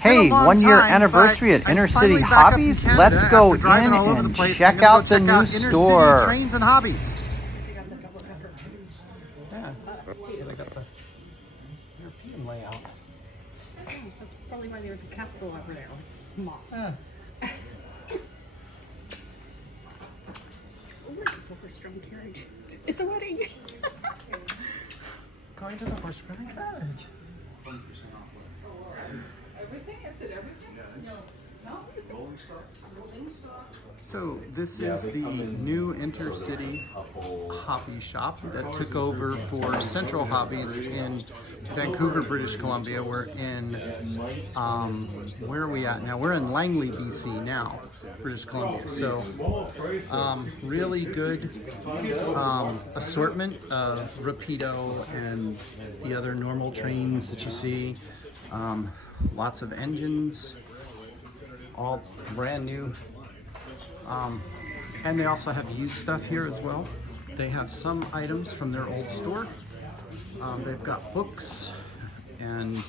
Hey, 1 year anniversary at Intercity Hobbies. Let's go in and check out the new store. Trains and Hobbies. Yeah, so they got the European layout. Oh, that's probably why there's a capsule over there with moss. Yeah. Oh, it's a horse-drawn carriage. It's a wedding. Going to the horse-drawn carriage. Everything? Is it everything? No. No? Rolling stock. So this is the new Intercity hobby shop that took over for Central Hobbies in Vancouver, British Columbia. We're in, where are we at now? We're in Langley, BC now, British Columbia. So really good assortment of Rapido and the other normal trains that you see. Lots of engines, all brand new. And they also have used stuff here as well. They have some items from their old store. They've got books, and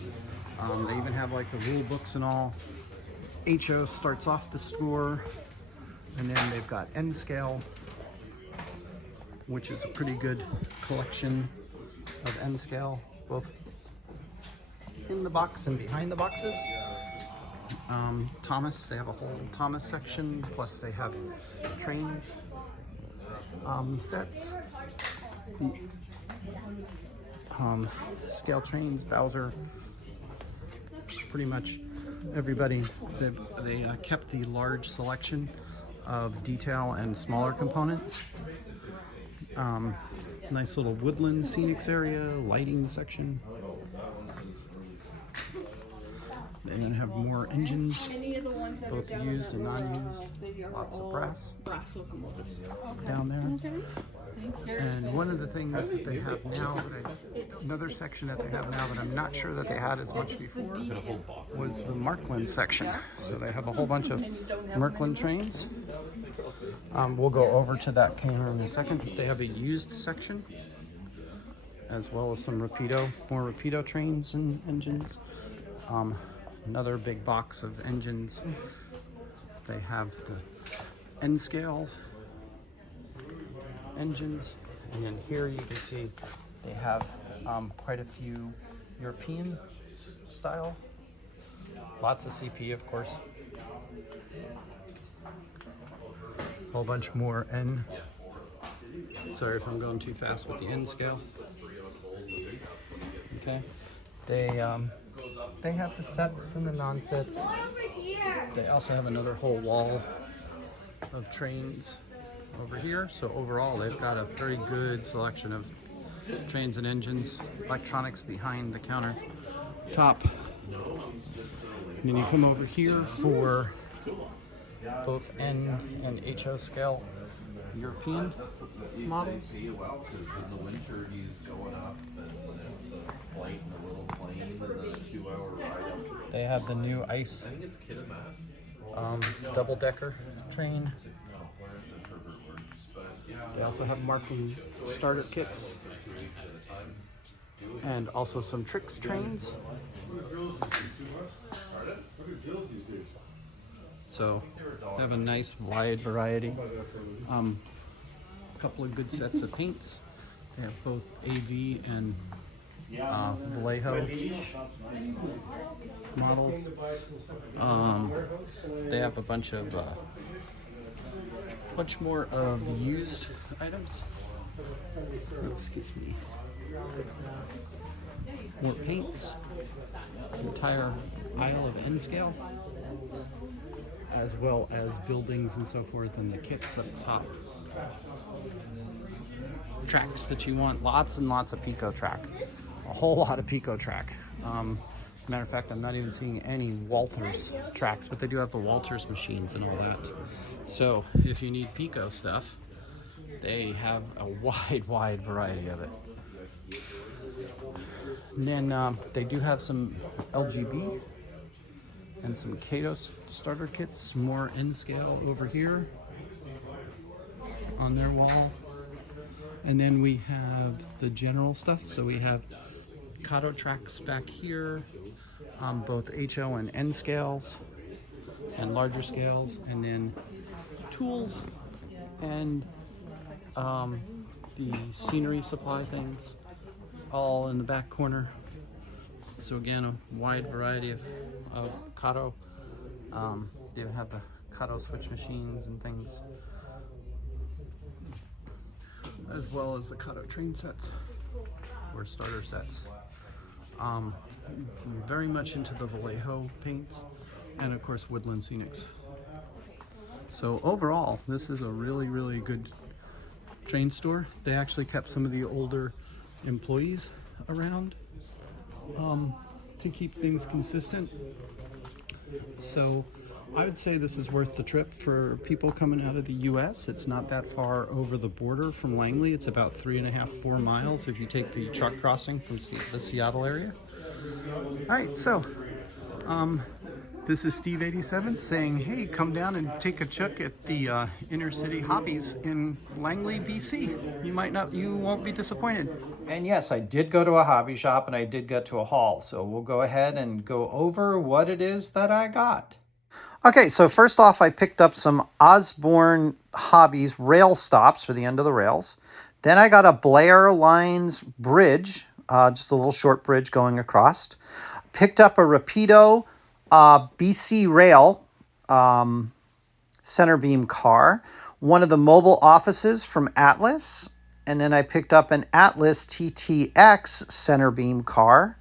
they even have like the rule books and all. HO starts off the store, and then they've got N scale, which is a pretty good collection of N scale, both in the box and behind the boxes. Thomas, they have a whole Thomas section, plus they have trains, sets, scale trains, Bowser, pretty much everybody. They kept the large selection of detail and smaller components. Nice little woodland scenics area, lighting section. They're going to have more engines, both used and non-used. Lots of brass down there. And one of the things that they have now, another section that they have now that I'm not sure that they had as much before, was the Markland section. So they have a whole bunch of Markland trains. We'll go over to that camera in a second. They have a used section, as well as some Rapido, more Rapido trains and engines. Another big box of engines. They have the N scale engines, and then here you can see they have quite a few European style. Lots of CP, of course. A whole bunch more N. Sorry if I'm going too fast with the N scale. Okay. They have the sets and the non-sets. They also have another whole wall of trains over here. So overall, they've got a very good selection of trains and engines. Electronics behind the counter top. And then you come over here for both N and HO scale European models. In the winter, he's going up, and it's a flight and a little plane and then a 2-hour ride up. They have the new ice double-decker train. They also have Markland starter kits and also some tricks trains. So they have a nice wide variety. A couple of good sets of paints. They have both AV and Vallejo models. They have a bunch more of used items. Excuse me. More paints. Entire aisle of N scale, as well as buildings and so forth, and the kits up top. Tracks that you want, lots and lots of Pico track, a whole lot of Pico track. Matter of fact, I'm not even seeing any Walters tracks, but they do have the Walters machines and all that. So if you need Pico stuff, they have a wide variety of it. And then they do have some LGB and some Kato starter kits, more N scale over here on their wall. And then we have the general stuff. So we have Kato tracks back here, both HO and N scales and larger scales, and then tools and the scenery supply things all in the back corner. So again, a wide variety of Kato. They have the Kato switch machines and things, as well as the Kato train sets or starter sets. Very much into the Vallejo paints, and of course Woodland Scenics. So overall, this is a really good train store. They actually kept some of the older employees around to keep things consistent. So I would say this is worth the trip for people coming out of the US. It's not that far over the border from Langley. It's about 3.5–4 miles if you take the truck crossing from the Seattle area. All right, so this is Steve 87th saying, hey, come down and take a check at the Intercity Hobbies in Langley, BC. You won't be disappointed. And yes, I did go to a hobby shop and I did get to a haul. So we'll go ahead and go over what it is that I got. Okay, so first off, I picked up some Osborne Hobbies rail stops for the end of the rails. Then I got a Blair Lines bridge, just a little short bridge going across. Picked up a Rapido BC Rail center beam car, one of the mobile offices from Atlas, and then I picked up an Atlas TTX center beam car.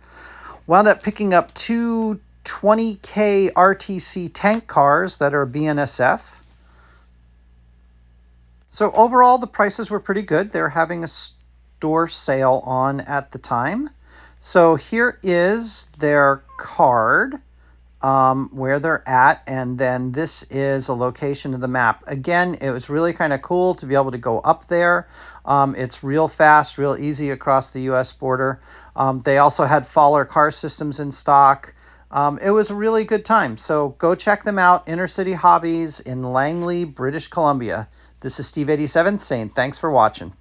Wound up picking up two 20K RTC tank cars that are BNSF. So overall, the prices were pretty good. They're having a store sale on at the time. So here is their card, where they're at, and then this is a location of the map. Again, it was really kind of cool to be able to go up there. It's real fast, real easy across the US border. They also had Faller car systems in stock. It was a really good time. So go check them out. Intercity Hobbies in Langley, British Columbia. This is Steve 87 saying thanks for watching.